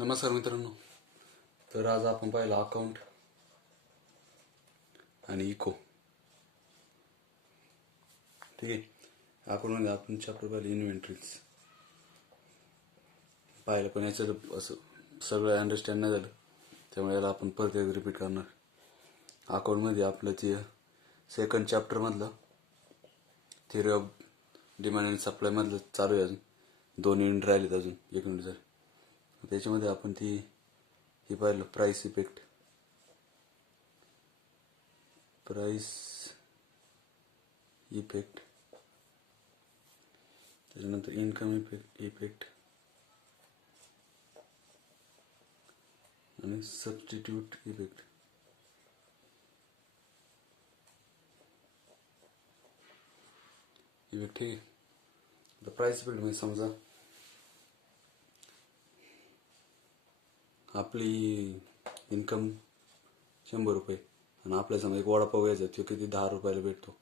नमस्कार मित्रांनो. तर आज आपण पाहिलं अकाउंट आणि इको. ठीक आहे. अकाउंटमध्ये आपण चॅप्टर पाहिलं इन्व्हेंटरीज पाहिलं, पण याचं असं सगळं अंडरस्टँड नाही झालं, त्यामुळे याला आपण परत एकदा रिपीट करणार. अकाउंटमध्ये आपलं ते सेकंड चॅप्टरमधलं थिअरी ऑफ डिमांड अँड सप्लायमधलं चालू आहे. अजून 2 युनिट राहिलेत, अजून 1 युनिट झालं. त्याच्यामध्ये आपण हे पाहिलं प्राइस इफेक्ट, त्याच्यानंतर इन्कम इफेक्ट आणि सबस्टिट्यूट इफेक्ट. ठीक आहे. तर प्राइस इफेक्ट म्हणजे समजा आपली इन्कम 100 रुपये आणि आपल्याला समजा एक वडापाव घ्यायचा, तो किती 10 रुपयाला भेटतो.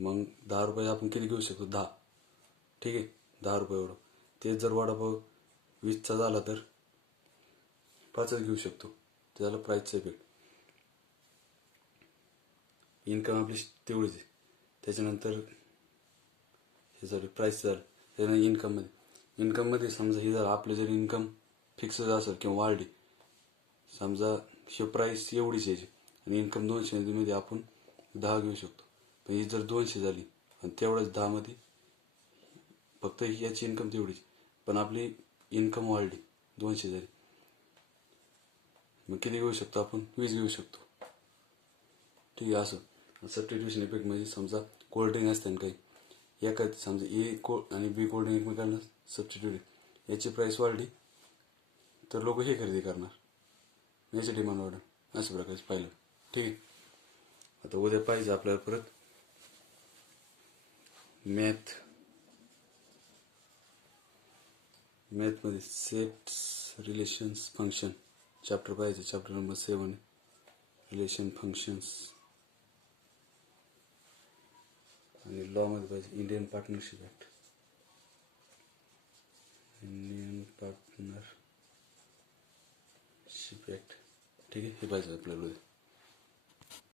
मग 10 रुपये आपण किती घेऊ शकतो? 10. ठीक आहे, 10 रुपये एवढं. तेच जर वडापाव 20चा झाला तर 5च घेऊ शकतो. ते झालं प्राईसचा इफेक्ट. इन्कम आपली तेवढीच आहे. त्याच्यानंतर हे झालं प्राईस झालं. त्याच्यानंतर इन्कममध्ये समजा ही जर आपली जर इन्कम फिक्सच असेल किंवा वाढली, समजा ही प्राईस एवढीच यायची आणि इन्कम 200 मध्ये आपण 10 घेऊ शकतो. पण ही जर 200 झाली आणि तेवढंच 10 मध्ये फक्त याची इन्कम तेवढीच, पण आपली इन्कम वाढली 200 झाली, मग किती घेऊ शकतो आपण? 20 घेऊ शकतो. ठीक आहे. असं सबस्टिट्यूशन इफेक्ट म्हणजे समजा कोल्ड्रिंक असते ना काही, एका समजा ए आणि बी कोल्ड्रिंक एकमेकांना सबस्टिट्यूट, याची प्राईस वाढली तर लोक हे खरेदी करणार, याची डिमांड वाढेल. अशा प्रकारचं पाहिलं. ठीक आहे. आता उद्या पाहिजे आपल्याला परत मॅथमध्ये सेट्स रिलेशन्स फंक्शन चॅप्टर पाहिजे. Chapter number 7 relation functions. आणि लॉ मध्ये पाहिजे इंडियन पार्टनरशिप ऍक्ट. ठीक आहे, हे पाहिजे आपल्याला.